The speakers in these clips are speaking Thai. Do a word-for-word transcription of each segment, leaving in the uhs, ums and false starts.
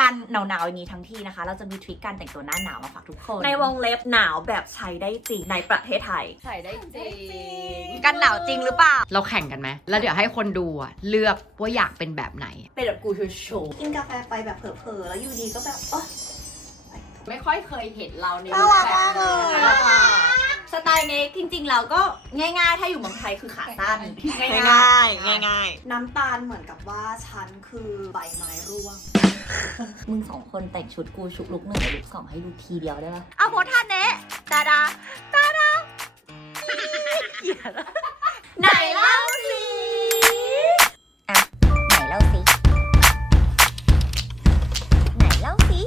กันหนาวๆอย่างนี้ทั้งทีนะคะเราจะมีทริคการแต่งตัวหน้าหนาวมาฝากทุกคนในวงเล็บหนาวแบบใช้ได้จริงในประเทศไทยใส่ได้จริงกันหนาวจริงหรือเปล่าเราแข่งกันไหมแล้วเดี๋ยวให้คนดูอะเลือกว่าอยากเป็นแบบไหนเป็นแบบกูโชว์กินกาแฟไปแบบเผลอๆแล้วอยู่ดีก็แบบโอ๊ยไม่ค่อยเคยเห็นเราในรูปแบบนี้สไตล์เน็กจริงๆเราก็ง่ายๆถ้าอยู่เมืองไทยคือขาสั้นง่ายๆง่ายๆน้ำตาลเหมือนกับว่าฉันคือใบไม้ร่วงมึงสองคนแต่งชุดกูชุดลุกหนึ่งกับลุกสองให้ดูทีเดียวได้ปะเอาโพสท่าเนะตาดาตาดาไหนเล่าสิอ่ะไหนเล่าสิไหนเล่าสิ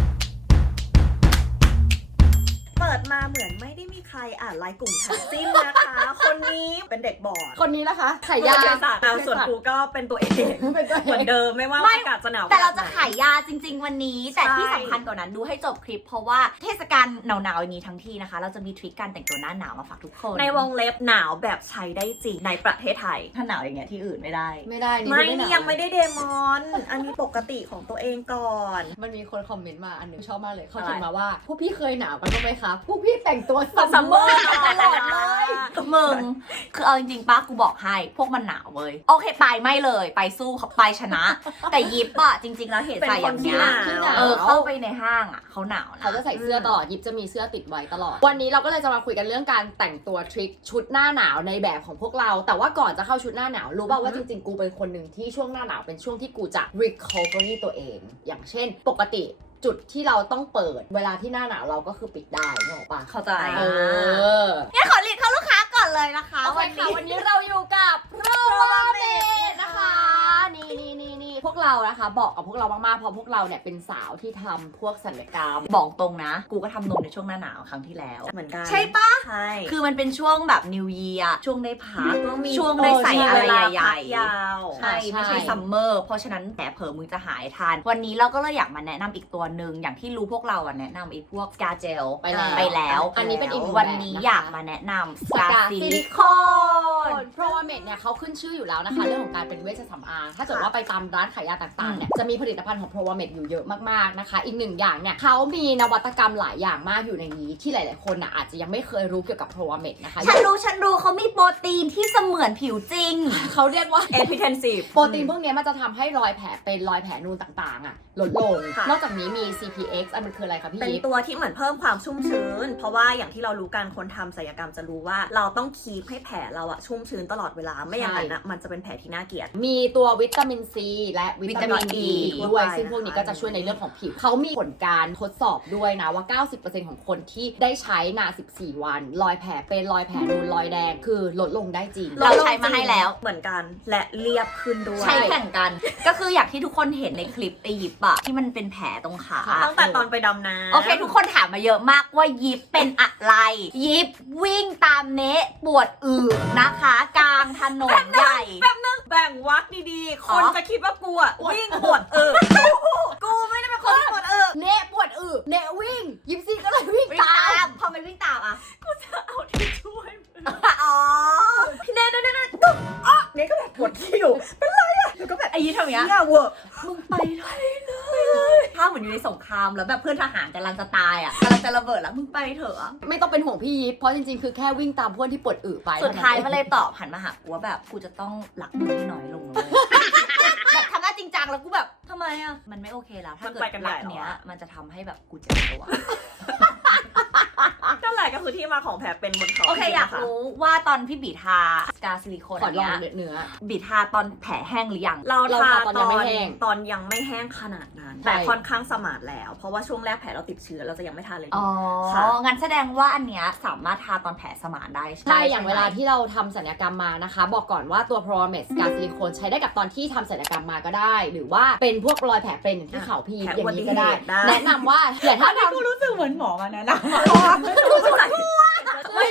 เปิดมาเหมือนไม่ได้มีใครอ่านไลน์กลุ่มทั้งสิ้นนะคะ คนนี้เป็นเด็กบอดคนนี้นะคะขายยาส่วนกูก็เป็นตัวเองเหมือนเดิมไม่ว่าอากาศจะหนาวแต่เราจะขายยาจริงๆวันนี้แต่ที่สำคัญกว่านั้นดูให้จบคลิปเพราะว่าเทศกาลหนาวๆอย่างนี้ทั้งทีนะคะเราจะมีทริคการแต่งตัวหน้าหนาวมาฝากทุกคนในวงเล็บหนาวแบบใช้ได้จริงในประเทศไทยถ้าหนาวอย่างเงี้ยที่อื่นไม่ได้ไม่ได้ไม่นี่ยังไม่ได้เดมอนอันนี้ปกติของตัวเองก่อนมันมีคนคอมเมนต์มาอันหนึ่งชอบมากเลยเขาเขียนมาว่าพวกพี่เคยหนาวกันบ้างไหมคะพวกพี่แต่งตัวซัมเมอร์ตลอดเลยมึงคือเอาจริงๆป้ากูบอกให้พวกมันหนาวเว้ยโอเคไปไม่เลยไปสู้เขาไปชนะแต่ยิปอะจริงๆแล้วเหตุใส่อย่างเงี้ยเออเข้าไปในห้างอะเขาหนาวนะเขาจะใส่เสื้อตลอดยิปจะมีเสื้อติดไว้ตลอดวันนี้เราก็เลยจะมาคุยกันเรื่องการแต่งตัวทริคชุดหน้าหนาวในแบบของพวกเราแต่ว่าก่อนจะเข้าชุดหน้าหนาวรู้ป่าวว่าจริงๆกูเป็นคนหนึ่งที่ช่วงหน้าหนาวเป็นช่วงที่กูจะ recovery ตัวเองอย่างเช่นปกติจุดที่เราต้องเปิดเวลาที่หน้าหนาวเราก็คือปิดได้เนอะป่ะเข้าใจเอองั้นขอรีดเข้าลูกค้าก่อนเลยนะคะวันนี้วันนี้เราอยู่กับโปรเมทนะคะนี่นี่นี่นี่พวกเรานะคะบอกกับพวกเรามากๆเพราะพวกเราเนี่ยเป็นสาวที่ทำพวกศัลยกรรมบอกตรงนะกูก็ทำนมในช่วงหน้าหนาวครั้งที่แล้วเหมือนกันใช่ปะใช่คือมันเป็นช่วงแบบ New Year ช่วงได้พักช่วงได้ใส่อะไรใหญ่ๆยาวใช่ไม่ใช่ซัมเมอร์เพราะฉะนั้นแผลเผลอมึงจะหายทันวันนี้เราก็เลยอยากมาแนะนำอีกตัวหนึ่งอย่างที่รู้พวกเราอะแนะนำไอ้พวกสกาเจลไปแล้วไปแล้วอันนี้เป็นอีกวันนี้อยากมาแนะนำสกาซิลิโคนเพราะว่าเมดเนี่ยเขาขึ้นชื่ออยู่แล้วนะคะเรื่องของการเป็นเวชสำอางถ้าเกิดว่าไปตามร้านขายยาต่างๆเนี่ยจะมีผลิตภัณฑ์ของ Prowamed อยู่เยอะมากๆนะคะอีกหนึ่งอย่างเนี่ยเขามีนวัตกรรมหลายอย่างมากอยู่ในนี้ที่หลายๆคนน่ะอาจจะยังไม่เคยรู้เกี่ยวกับ Prowamed นะคะฉันรู้ฉันรู้เขามีโปรตีนที่เสมือนผิวจริงเขาเรียกว่า Epistensive โปรตีนพวกนี้มันจะทำให้รอยแผลเป็นรอยแผลนูนต่างๆอ่ะลดลงนอกจากนี้มี ซี พี เอ็กซ์ อันมันคืออะไรคะพี่เป็นตัวที่เหมือนเพิ่มความชุ่มชื้นเพราะว่าอย่างที่เรารู้กันคนทำศัลยกรรมจะรู้ว่าเราต้องคีปให้แผลเราอะชุ่มชื้นตลอดเวลาไม่อย่างนั้นนะมันจะเป็นแผลที่น่าเกลียดมีตัววิตามินซีและวิตามินอีด้วยซึ่งพวกนี้ก็จะช่วยในเรื่องของผิวเขามีผลการทดสอบด้วยนะว่า เก้าสิบเปอร์เซ็นต์ ของคนที่ได้ใช้นานสิบสี่วันรอยแผลเป็นรอยแผลนูนรอยแดงคือลดลงได้จริงเราใช้มาให้แล้วเหมือนกันและเรียบขึ้นด้วยใช้แข่งกันก็คืออย่างที่ทุกคนเห็นในคลิปไอยิปอะที่มันเป็นแผลตรงขาตั้งแต่ตอนไปดำน้ำโอเคทุกคนถามมาเยอะมากว่ายิปเป็นอะไรยิปวิ่งตามเนะปวดอึนะคะกลางถนนใหญ่แบบนึงแบ่งวักดีๆคนจะคิดว่ากูอะวิ่งปวดอึกูไม่ได้เป็นคนปวดอึเนะปวดอึเนะวิ่งยิปซีก็เลยวิ่งตามพอมันวิ่งตามอะกูจะเอาที่ช่วยอ๋อพี่เน่เน่เน่ตุ๊บอ๋อเน่ก็แบบปวดขี้อยู่เป็นไรอะแล้วก็แบบไอ้ยิปทำอย่างเงี้ยเนี่ยเวอร์มึงไปได้เลยถ้าเหมือนอยู่ในสงครามแล้วแบบเพื่อนทหารกำลังจะตายอ่ะกำลังจะระเบิดแล้วมึงไปเถอะไม่ต้องเป็นห่วงพี่ยิปเพราะจริงๆคือแค่วิ่งตามเพื่อนที่ปวดอึไปสุดท้ายมาเลยตอบหันมาหากูว่าแบบกูจะต้องหลักมือที่น้อยลงเลยแบบทำหน้าจริงจังแล้วกูแบบทำไมอ่ะมันไม่โอเคแล้วถ้าเกิดรักเนี้ยมันจะทำให้แบบกูเจ็บตัวก็แหละก็คือที่มาของแผลเป็นบนเขาโอเคอยากรู้ว่าตอนพี่บีทาสกาซิลิโคนขอลองเนื้อบีทาตอนแผลแห้งหรือยังเราทาตอนยังไม่แห้งตอนยังไม่แห้งขนาดนั้นแต่ค่อนข้างสมานแล้วเพราะว่าช่วงแรกแผลเราติดเชื้อเราจะยังไม่ทาเลยอ๋องั้นแสดงว่าอันเนี้ยสามารถทาตอนแผลสมานได้ใช่อย่างเวลาที่เราทำศัลยกรรมมานะคะบอกก่อนว่าตัว Prowamed สกาซิลิโคนใช้ได้กับตอนที่ทำศัลยกรรมมาก็ได้หรือว่าเป็นพวกรอยแผลเป็นอย่างที่เข่าพีอย่างนี้ก็ได้แนะนำว่าอย่าถ้าทำกูรู้สึกเหมือนหมอมาแนะนำว่ายังไงคะคุณหมอ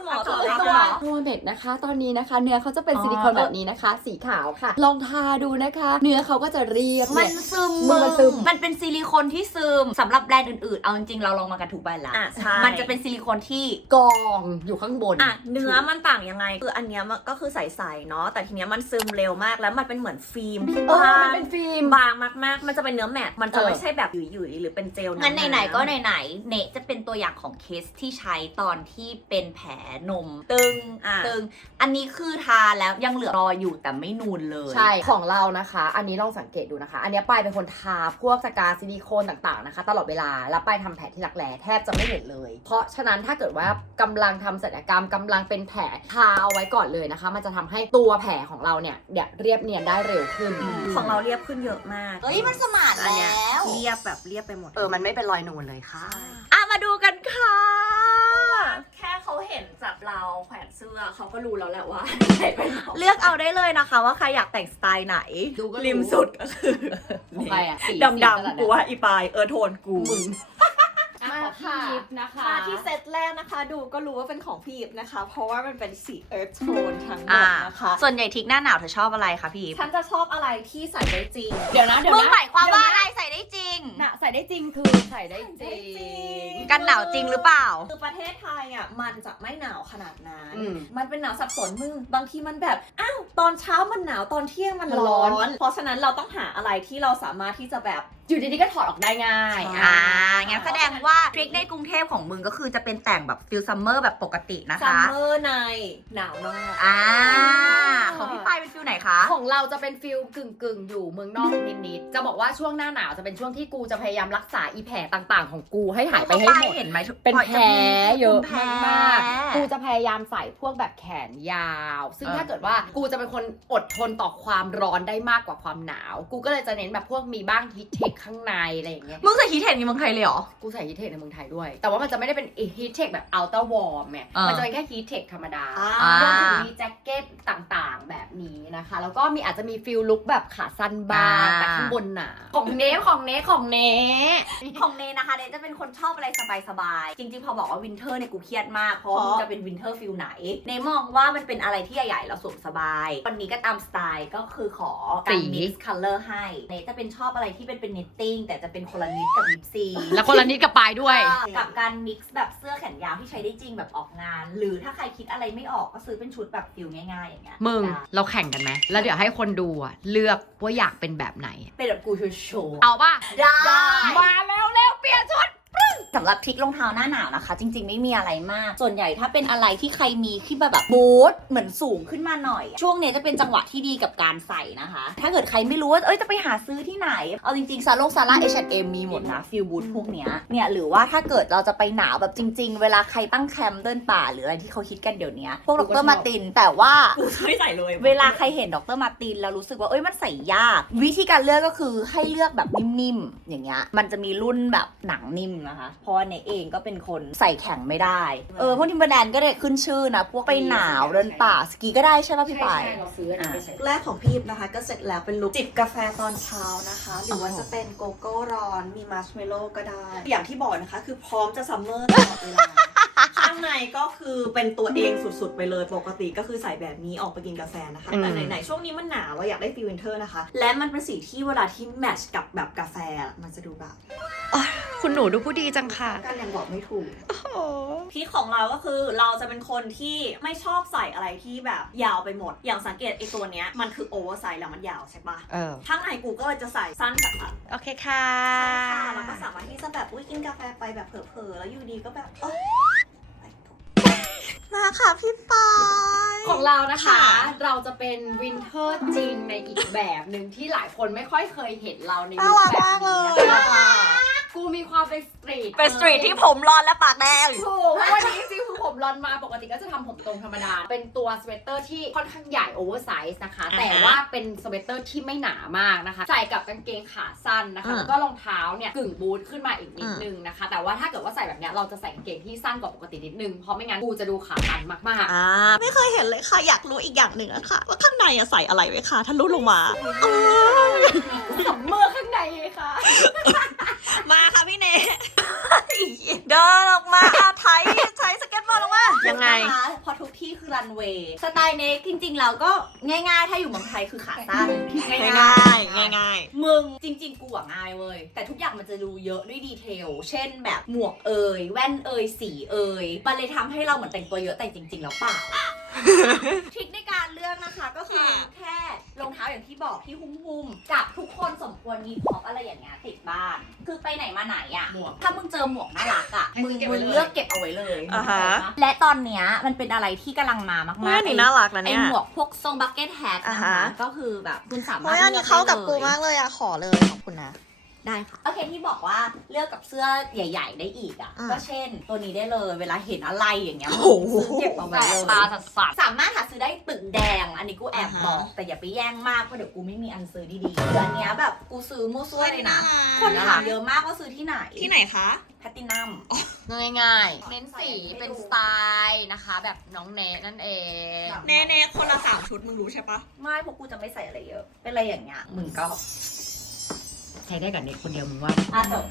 รอตัวตัวตัวตัวตัวเม็ดนะคะ ตอนนี้นะคะ เนื้อเขาจะเป็นซิลิโคนแบบนี้นะคะ สีขาวค่ะ ลองทาดูนะคะ เนื้อเขาก็จะเรียบมัเนี่นยซึมมือมันซึมมันเป็นซิลิโคนที่ซึมสำหรับแบรนด์อื่นๆ เอาจริงๆ เราลองมากันถูกแบรนด์ละอ่ะใช่มันจะเป็นซิลิโคนที่กองอยู่ข้างบนอ่ะเนื้อมันต่างยังไงคืออันเนี้ยมันก็คือใสๆเนาะแต่ทีเนี้ยมันซึมเร็วมากแล้วมันเป็นเหมือนฟิล์มที่เออบามันงเป็นฟิล์มบางมากๆ มันจะเป็นเนื้อแมตต์มันจะเออไม่ใช่แบบหยุยๆหรือเป็นเจลงั้นำๆไหนๆก็ไหนๆเนจะเป็นตัวอย่างของเคสที่ใช้ตอนที่เป็นแผลนม ตึงอ่ะตึง อันนี้คือทาแล้วยังเหลือรอยอยู่แต่ไม่นูนเลยใช่ ของเรานะคะ อันนี้ลองสังเกตดูนะคะ อันเนี้ยปายเป็นคนทาพวกสกาซิลิโคนต่างๆนะคะ ตลอดเวลา แล้วปายทำแผลที่รักแร้แทบจะไม่เห็นเลย เพราะฉะนั้นถ้าเกิดว่ากำลังทำศัลยกรรมกำลังเป็นแผลทาเอาไว้ก่อนเลยนะคะ มันจะทำให้ตัวแผลของเราเนี่ยเนี่ยเรียบเนียนได้เร็วขึ้นของเราเรียบขึ้นเยอะมากเฮ้ยมันสมานอันเนี้ยแล้วเรียบแบบเรียบไปหมดเออ มันไม่เป็นรอยนูนเลยค่ะอ่ะมาดูกันค่ะแค่เขาเห็นจากเราแขวนเสื้อเขาก็รู้แล้วแหละว่าไหนเป็นเราเลือกเอาได้เลยนะคะว่าใครอยากแต่งสไตล์ไหนดูก็รู้ริมสุดก็คือของใครอะสีดสีขนาำไหนๆกูว่าอีปายเออโทนกูมึงมาค่ะยิปนะคะมาที่เซตแรกนะคะ ดูก็รู้ว่าเป็นของพี่ยิปนะคะ เพราะว่ามันเป็นสีเอิร์ธโทนทั้งหมอ่าดนะคะส่วนใหญ่ทริกหน้าหนาวเธอชอบอะไรคะพี่ฉันจะชอบอะไรที่ใส่ได้จริงเดี๋ยวนะ เดี๋ยวมึงนะหมายความว่าอะไรใส่ได้จริงน่ะใส่ได้จริงคือใส่ได้จริงกันหนาวจริงหรือเปล่าคือประเทศไทยอ่ะมันจะไม่หนาวขนาดนั้นอืมมันเป็นหนาวสับสนมึง บางทีมันแบบ อ้าว ตอนเช้ามันหนาว ตอนเที่ยงมันมันร้ร้ออน น เพราะฉะนั้นเราต้องหาอะไรที่เราสามารถที่จะแบบอยู่ดีๆก็ถอดออกได้ง่ายใช่อ่า งั้นแสดงว่าทริคในกรุงเทพของมึงก็คือจะเป็นแต่งแบบฟิลซัมเมอร์แบบปกตินะซัมคะเมอร์ในหนาวนอกอ่า ของพี่ปายเป็นฟิลไหนคะของเราจะเป็นฟิลกึ่งกึ่งๆ อยู่เมืองนอกนิดๆ จะบอกว่าช่วงหน้าหนาวจะเป็นช่วงที่กูจะพยายามรักษาอีแผลต่างๆ ของกูให้หายไปให้หมดเห็นไหมเป็นแผลเยอะแผลมากๆ กูจะพยายามใส่พวกแบบแขนยาว ซึ่งเออถ้าเกิดว่ากูจะเป็นคนอดทนต่อความร้อนได้มากกว่าความหนาว กูก็เลยจะเน้นแบบพวกมีบ้างฮีทเทคข้างในอะไรอย่างเงี้ยมึงใส่ฮีทเทคในเมืองไทยเลยเหรอกูใส่ฮีทเทคในเมืองไทยด้วย แต่ว่ามันจะไม่ได้เป็นฮีทเทคแบบอัลต้าวอร์มเนี่ยเออมันจะเป็นแค่ฮีทเทคธรรมดาอ่ารวมถึงมีแจ็คเก็ตต่างๆ แบบนี้นะคะ แล้วก็มีอาจจะมีฟิลลุคแบบขาสั้นบ้างอ่าแต่ข้างบนหนา ของเนฟของเนฟของเนฟของเนนะคะเนจะเป็นคนชอบอะไรสบายๆ จริงๆ พอบอกว่าวินเทอร์เนี่ยกูเครียดมาก เพราะว่ามึงจะเป็นวินเทอร์ฟิลไหน เนมองว่ามันเป็นอะไรที่ใหญ่ๆ แล้วสวมสบาย วันนี้ก็ตามสไตล์ก็คือขอการสี mix color ให้ เนจะเป็นชอบอะไรที่เป็นเป็น knitting แต่จะเป็นคนละนิดกับยิปซีแล้วคนละนิดกับปายด้วยกับการ mix แบบเสื้อแขนยาวที่ใช้ได้จริงแบบออกงาน หรือถ้าใครคิดอะไรไม่ออกก็ซื้อเป็นชุดแบบฟิลง่ายๆ อย่างเงี้ยมึงได้เราแข่งกันไหม แล้วเดี๋ยวให้คนดูอะเลือกว่าอยากเป็นแบบไหนเป็นแบบกูโชว์เอาป่ะได้มาแล้วเร็วเปลี่ยนชุดสำหรับทริครองเท้าหน้าหนาวนะคะ จริงๆไม่มีอะไรมาก ส่วนใหญ่ถ้าเป็นอะไรที่ใครมีที่แบบแบบบูทเหมือนสูงขึ้นมาหน่อย ช่วงเนี้ยจะเป็นจังหวะที่ดีกับการใส่นะคะ ถ้าเกิดใครไม่รู้ว่าเอ้ยจะไปหาซื้อที่ไหน เอาจริงๆซาลงซาร่า เอช แอนด์ เอ็ม มีหมดนะฟิลบูทพวกเนี้ยเนี่ยหรือว่าถ้าเกิดเราจะไปหนาวแบบจริง ๆ เวลาใครตั้งแคมป์เดินป่าหรืออะไรที่เขาคิดกันเดี๋ยวนี้พวกดรมาร์ตินแต่ว่ากูไม่ใส่เลยเวลาใครเห็นดรมาร์ตินแล้วรู้สึกว่าเอ้ยมันใส่ยาก วิธีการเลือกก็คือให้เลือกแบบนิ่มๆอย่างเงี้ยมันจะมีรุ่นแบบหนังนิ่มนะคะเพราะว่าเนเองก็เป็นคนใส่แข็งไม่ได้เออพวกทิมเบอร์แลนด์ก็ได้ขึ้นชื่อนะพวกไปหนาวเดินป่าสกีก็ได้ใช่ป่ะพี่ใช่ปายใช่เราซื้ออันนั้นไปใส่แรกของพี่ยิปนะคะ ก็เสร็จแล้วเป็นลุคจิบกาแฟตอนเช้านะคะ หรือว่าจะเป็นโกโก้ร้อนมีมัชเมลโล่ก็ได้ อย่างที่บอกนะคะ คือพร้อมจะซัมเมอร์ตลอดเวลาข้างในก็คือเป็นตัวเองสุดๆไปเลยปกติก็คือใส่แบบนี้ออกไปกินกาแฟนะคะอืมแต่ไหนๆช่วงนี้มันหนาวเราอยากได้ฟีลวินเทอร์นะคะ และมันเป็นสีที่เวลาที่แมทช์กับแบบกาแฟมันจะดูแบบคุณหนูดูผู้ดีจังค่ะการยังบอกไม่ถูกพี่ของเราก็คือเราจะเป็นคนที่ไม่ชอบใส่อะไรที่แบบยาวไปหมด อย่างสังเกตไอตัวเนี้ยมันคือโอเวอร์ไซส์แล้วมันยาวใช่ปะเออข้างในกูก็เลยจะใส่สั้นจัดค่ะโอเคค่ะค่ะแล้วก็สามารถที่จะแบบอุ้ยกินกาแฟไปแบบเผลอๆแล้วอยู่ดีก็แบบเอ้ยมาค่ะพี่ปายของเรานะคะค่ะเราจะเป็นวินเทอร์จริงในอีกแบบหนึ่งที่หลายคนไม่ค่อยเคยเห็นเราในลุคแบบนี้นะคะกูมีความเป็นสตรีทเป็นสตรีทที่ผมร้อนและปากแดงถูกเพราะวันนี้จริงๆคือผมรอนมาปกติก็จะทำผมตรงธรรมดา เป็นตัวสเวตเตอร์ที่ค่อนข้างใหญ่โอเวอร์ไซส์นะคะอ่าฮะแต่ว่าเป็นสเวตเตอร์ที่ไม่หนามากนะคะ ใส่กับกางเกงขาสั้นนะคะอืมแล้วก็รองเท้าเนี่ยกึ่งบูทขึ้นมาอีกนิดนึงนะคะ แต่ว่าถ้าเกิดว่าใส่แบบเนี้ยเราจะใส่กางเกงที่สั้นกว่าปกตินิดนึง เพราะไม่งั้นกูจะดูขาตันมากๆอ่าไม่เคยเห็นเลยค่ะอยากรู้อีกอย่างหนึ่งอะค่ะว่าข้างในอะใส่อะไรไว้ค่ะถ้ารู้ลงมาสัมเมอร์ข้างในเลยค่ะมาค่ะพี่เนเดินออกมาอาไทยใช้สเก็ตบอร์ดออกมายังไงนะคะพอสไตล์เน็กจริงๆเราก็ง่ายๆ ถ้าอยู่เมืองไทยคือขาสั้นง่ายง่ายง่ายมึงจริงๆ กูอะง่ายเว้ย แต่ทุกอย่างมันจะดูเยอะด้วยดีเทล เช่นแบบหมวกเอ่ยแว่นเอ่ยสีเอ่ยมันเลยทำให้เราเหมือนแต่งตัวเยอะแต่จริงๆ แล้วเปล่า ทริคในการเลือกนะคะก็คือแค่รองเท้าอย่างที่บอกที่หุ้มๆกับทุกคนสมควรมีพ็อปอะไรอย่างเงี้ยติดบ้าน คือไปไหนมาไหนอะถ้ามึงเจอหมวกน่ารักอะมึงมึงเลือกเก็บเอาไว้เลยอ่าฮะและตอนเนี้ยมันเป็นอะไรที่กำลังมามากๆเฮ้ยอันนี้น่ารักนะไอเนี่ยหมวกพวกทรงบักเก็ตแฮทอ่านะฮะคะก็คือแบบคุณสามารถเฮ้ยอันนี้เข้ากับกูลือได้มากเลยอะขอเลยขอบคุณนะได้ค่ะโอเคที่บอกว่าเลือกกับเสื้อใหญ่ ๆ ได้อีกอ่ะอ่าก็เช่น ตัวนี้ได้เลยเวลาเห็นอะไรอย่างเงี้ยโอ้โหซื้อเก็บเอาไว้แต่เลยตาสัสสามารถหาซื้อได้ตึกแดง อันนี้กูแอบอ่าฮะบอกแต่อย่าไปแย่งมากเพราะเดี๋ยวกูไม่มีอันซื้อดีๆอันเนี้ยแบบกูซื้อมั่วซั่วเลยนะ คนถามเยอะมากว่าซื้อที่ไหนที่ไหนคะแพตตินัมๆง่ายๆเน้นสีเป็นสไตล์นะคะ แบบน้องเนทนั่นเองเน่เน่คนละสามชุดมึงรู้ใช่ปะไม่เพราะกูจะไม่ใส่อะไรเยอะ เป็นอะไรอย่างเงี้ยมึงก็ใช้ได้กับเน็กคนเดียวมึงว่าอ่ะจบ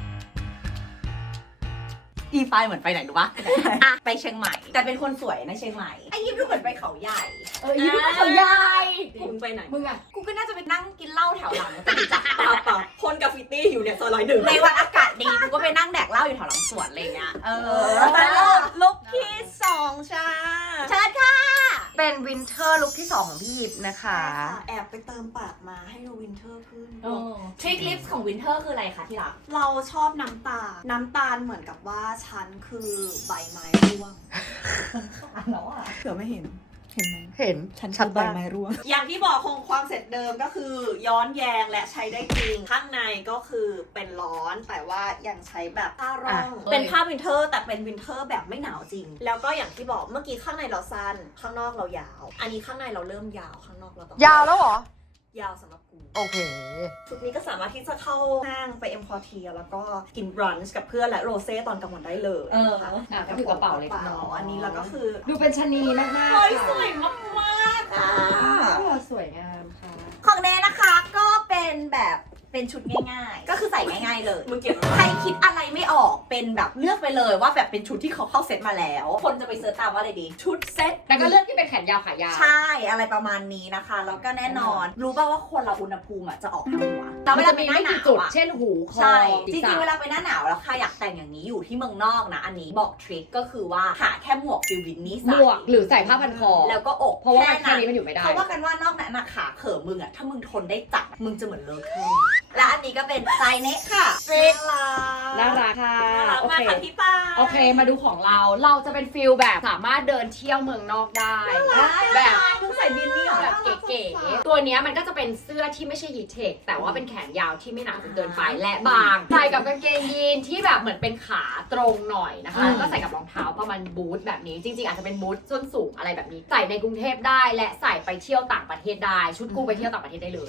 อีไฟเหมือนไปไหนรู้ปะ อ่ะไปเชียงใหม่ แต่เป็นคนสวยนะเชียงใหม่ไอ้ยิปดูเหมือนไปเขาใหญ่เออยี่ห้อเขาใหญ่มึงไปไหนมึงอะกูก็น่าจะไปนั่งกินเหล้าแถวหลังแต่ดีจักเปล่าเปล่าพ่นกราฟฟิตี้อยู่เนี่ยซอยร้อยหนึ่งในวันอากาศดีกูก็ไปนั่งแดกเหล้าอยู่แถวหลังสวนอะไรเงี้ยเออไปลุกที่สองจ้าเชิญค่ะเป็นวินเทอร์ลุคที่สองของพี่ยิปนะคะแอบไปเติมปากมาให้ดูวินเทอร์ขึ้นทริคลิปของวินเทอร์คืออะไรคะที่รักเราชอบน้ำตาล น้ำตาลเหมือนกับว่าฉันคือใบไม้ร่วงขาดแล้วอ่ะเผื่อไม่เห็น เห็นไหมเห็นฉันชัคืดอใบมากไม้ร่วง อย่างที่บอกคงความเสร็จเดิมก็คือย้อนแยงและใช้ได้จริง ข้างในก็คือเป็นร้อนแต่ว่ายังใช้แบบผ้าร่องอ่ะเป็นผ้าวินเทอร์แต่เป็นวินเทอร์แบบไม่หนาวจริง แล้วก็อย่างที่บอกเมื่อกี้ข้างในเราสั้น ข้างนอกเรายาว อันนี้ข้างในเราเริ่มยาวข้างนอกเราต้องยาวแล้วเหรอยาวสำหรับกูโอเคชุดนี้ก็สามารถที่จะเข้าห้างไปเอ็มพอร์เทียแล้วก็กินบรันช์กับเพื่อนและโรเซ่ตอนกลางวันได้เลยเออค่ะอ่ะก็ถือกระเป๋าเล็กน้อยอันนี้แล้วก็คือดูเป็นชะนีมากๆเฮ้ยค่ะสวยมากๆอ่ะสวยงามค่ะของเนนะคะก็เป็นแบบเป็นชุดง่ายๆ ก็คือใส่ง่ายๆเลยมึงเก็บใครคิดอะไรไม่ออกเป็นแบบเลือกไปเลยว่าแบบเป็นชุดที่เขาเข้าเซตมาแล้ว คนจะไปเซิร์ชตามว่าอะไรดี ชุดเซตแต่ก็เลือกที่เป็นแขนยาวขายาวใช่อะไรประมาณนี้นะคะ แล้วก็แน่นอน รู้ป่าวว่าคนเราอุณหภูมิอ่ะจะออกทางหัวแล้วเวลาไปหน้าหนาวจุดอ่ะเช่นหูคอใช่ จศีริษะงๆ เวลาไปหน้าหนาวแล้วใครอยากแต่งอย่างนี้อยู่ที่เมืองนอกนะ อันนี้บอกทริคก็คือว่าหาแค่หมวกฟิลวินนี่หมใส่วกหรือใส่ผ้าพันคอแล้วก็อกเพราะว่าแค่แค่นี้มันอยู่ไม่ได้เขาว่ากันว่านอกนั้นนะขาเขิมมึงอ่ะถ้ามึงทนได้จัดมึงจะเหมือนเลิกเคยและอันนี้ก็เป็นไซเนะค่ะสตรีทน่ารักค่ะน่ารักโอมากเคค่ะพี่ป้าโอเค มาดูของเรา เราจะเป็นฟิลแบบสามารถเดินเที่ยวเมืองนอกได้ แบบเพิ่งใส่บินนี่แบบเก๋ๆ ตัวเนี้ยมันก็จะเป็นเสื้อที่ไม่ใช่ฮีทเทค แต่ว่าเป็นแขนยาวที่ไม่หนาจนเกินไปและบาง ใส่กับกางเกงยีนที่แบบเหมือนเป็นขาตรงหน่อยนะคะ แล้วก็ใส่กับรองเท้าประมาณบูทแบบนี้ จริงๆ อาจจะเป็นบูทส้นสูงอะไรแบบนี้ ใส่ในกรุงเทพได้และใส่ไปเที่ยวต่างประเทศได้ ชุดกูไปเที่ยวต่างประเทศได้เลย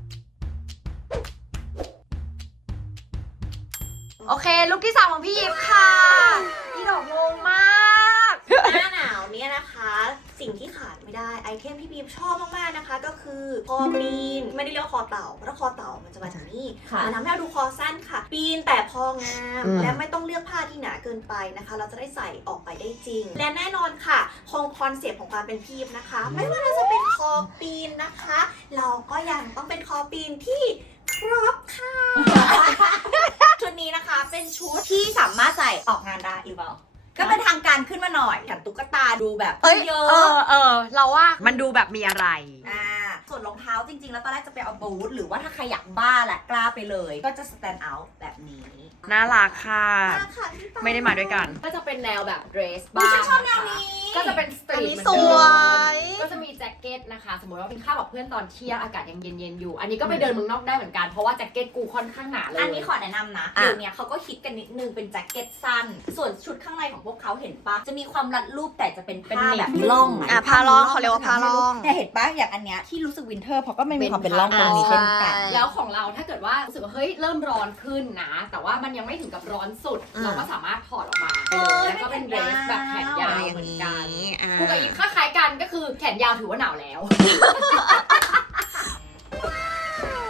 โอเค ลุคที่สามของพี่ยิปค่ะพี่ดอกงงมากหน้าหนาวเนี่ยนะคะ สิ่งที่ขาดไม่ได้ไอเทมที่บีมชอบมากๆนะคะ ก็คือคอปีนไม่ได้เรียกว่าคอเต่าเพราะคอเต่ามันจะมาจากนี่ค่ะมันทำให้เราดูคอสั้นค่ะ ปีนแต่พองามอืมและไม่ต้องเลือกผ้าที่หนาเกินไปนะคะ เราจะได้ใส่ออกไปได้จริง และแน่นอนค่ะคงคอนเซปต์ของความเป็นพีบนะคะ ไม่ว่าเราจะเป็นคอปีนนะคะ เราก็ยังต้องเป็นคอปีนที่ครบค่ะชุดนี้นะคะเป็นชุดที่สามารถใส่ออกงานได้หรือเปล่า ก็เป็นทางการขึ้นมาหน่อยกันตุ๊กตาดูแบบเอ้ยเยอเออะ เออ เราว่ามันดูแบบมีอะไรอ่าส่วนรองเท้าจริงๆ แล้วตอนแรกจะไปเอาบูทหรือว่าถ้าใครอยากบ้าแหละกล้าไปเลย ก็จะ stand out แบบนี้น่ารักค่ะมาค่ะพี่ปาไม่ได้มาด้วยกันก็จะเป็นแนวแบบเดรสอุ๊ยบ้างฉันชอบแนวนะคะนี้ก็จะเป็นสตรีทอันนี้เหมือนเดิสวยมก็จะมีแจ็คเก็ตนะคะ สมมติว่าเป็นข้าวกับเพื่อนตอนเที่ยงอากาศยังเย็นๆอยู่ อันนี้ก็ไปเดินเมืองนอกได้เหมือนกัน เพราะว่าแจ็คเก็ตกูค่อนข้างหนาเลยอันนี้ขอแนะนำนะอ่ะเดี๋ยวเนี้ยเขาก็คิดกันนิดนึงเป็นแจ็คเก็ตสั้น ส่วนชุดข้างในของพวกเขาเห็นปะจะมีความรัดรูปแต่จะเป็นผ้าแบบล่องอ่ะผ้าล่องเขาเรียกว่าผ้าล่องเนี่ยเห็นปะอย่างอันเนี้ยที่รู้สึกวินเทอร์เพราะก็ไม่มีความเป็นล่องตรงนี้เช่นกันแล้วของเราถ้าเกิดว่ารู้สึกว่าเฮ้ยเริ่มร้อนขึ้นนะ แต่ว่ามันยังไม่ถึงกับร้อนสุดอืมเราก็สามารถถอดออกมาไปเลยแล้วก็เป็นเดรสแบบแขนยาวเหมือนกันคู่กับอีฟคล้ายๆกันก็คือแขนยาวถือว่าหนาวแล้ว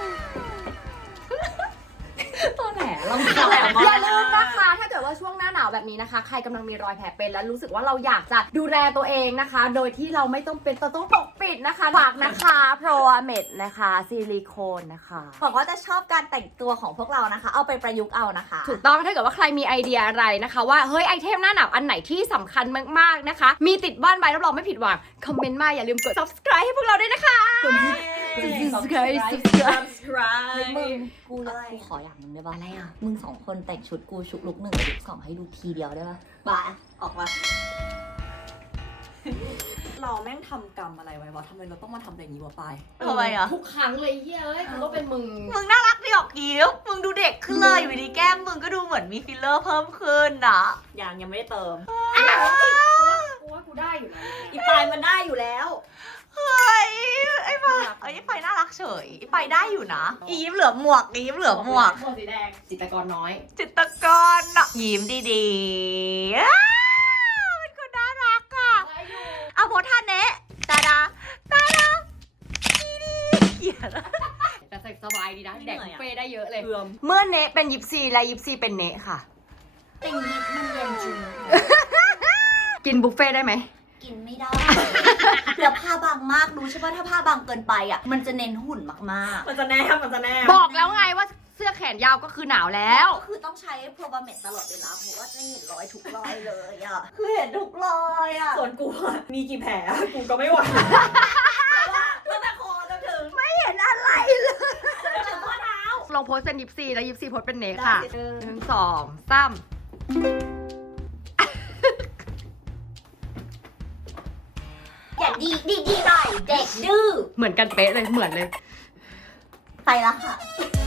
ตัวแหนลองอย่าลืมนะคะ ถ้าเกิดว่าช่วงหน้าหนาวแบบนี้นะคะ ใครกำลังมีรอยแผลเป็นและรู้สึกว่าเราอยากจะดูแลตัวเองนะคะ โดยที่เราไม่ต้องเป็นต้องปกปิดนะคะฝากนะคะโปรเมดนะคะซิลิโคนนะคะบอกว่าจะชอบการแต่งตัวของพวกเรานะคะ เอาไปประยุกต์เอานะคะถูกต้องถ้าเกิดว่าใครมีไอเดียอะไรนะคะว่าเฮ้ยไอเทมหน้าหนาวอันไหนที่สำคัญมากๆนะคะ มีติดบ้านไว้รับรองไม่ผิดหวังคอมเมนต์มาอย่าลืมกด subscribe ให้พวกเราด้วยนะคะกด subscribe subscribe มึงกูเลยกูขออย่างหนึงได้ปะอะไรอ่ะ มึงสองคนแต่งชุดกูชุดลุกหนึ่งกับลุกสองให้ดูทีเดียวได้ปะบ้าออกมาเราแม่งทำกรรมอะไรไว้วะทำไมเราต้องมาทำอย่างนี้วะปายทำไมอ่ะทุกครั้งเลยเฮ้ยเอ้ยกูก็เป็นมึงมึงน่ารักดีออกยิ้วมึงดูเด็กขึ้นเลยอยู่ดีแก้มมึงก็ดูเหมือนมีฟิลเลอร์เพิ่มขึ้นอ่ะยังยังไม่ได้เติมกูว่ากูได้อยู่นะอีปายมันได้อยู่แล้วเฮ้ยไอ้ปาไอ้ไปน่ารักเฉยไอ้ไปได้อยู่นะอียิ้มเหลือหมวกอียิ้มเหลือหมวกหมวกสีแดงจิตรกรน้อยจิตรกรน่ะยิ้มดีๆอ้าวเป็นคนน่ารักอ่ะเอาโพสท่าเนะตาดาตาดาดีดีเขียนแต่ใส่สบายดีนะแดกบุฟเฟ่ได้เยอะเลยเอือมเมื่อเนะเป็นยิปซีและยิปซีเป็นเนะค่ะเป็นยิปมันเย็นจริงกินบุฟเฟ่ได้ไหมกินไม่ได้แล้วผ้าบางมากรู้ใช่ป่ะถ้าผ้าบางเกินไปอ่ะมันจะเน้นหุ่นมากมันจะแนบมันจะแนบบอกแล้วไงว่าเสื้อแขนยาวก็คือหนาวแล้วๆก็คือต้องใช้โปรบาเมตตลอดเวลาเพราะว่าจะเห็นรอยทุกรอยเลยอ่ะคือเห็นทุกรอยอ่ะส่วนกูอะมีกี่แผลกูก็ไม่ไหวตั้งแต่คอจนถึงไม่เห็นอะไรเลยจนถึงข้อเท้าลองโพสเป็นยิปซีและยิปซีโพสเป็นเนะค่ะได้สิหนึ่งสองสามอย่าดีดีดีหน่อยเด็กดื้อเหมือนกันเป๊ะเลยเหมือนเลยไปละค่ะ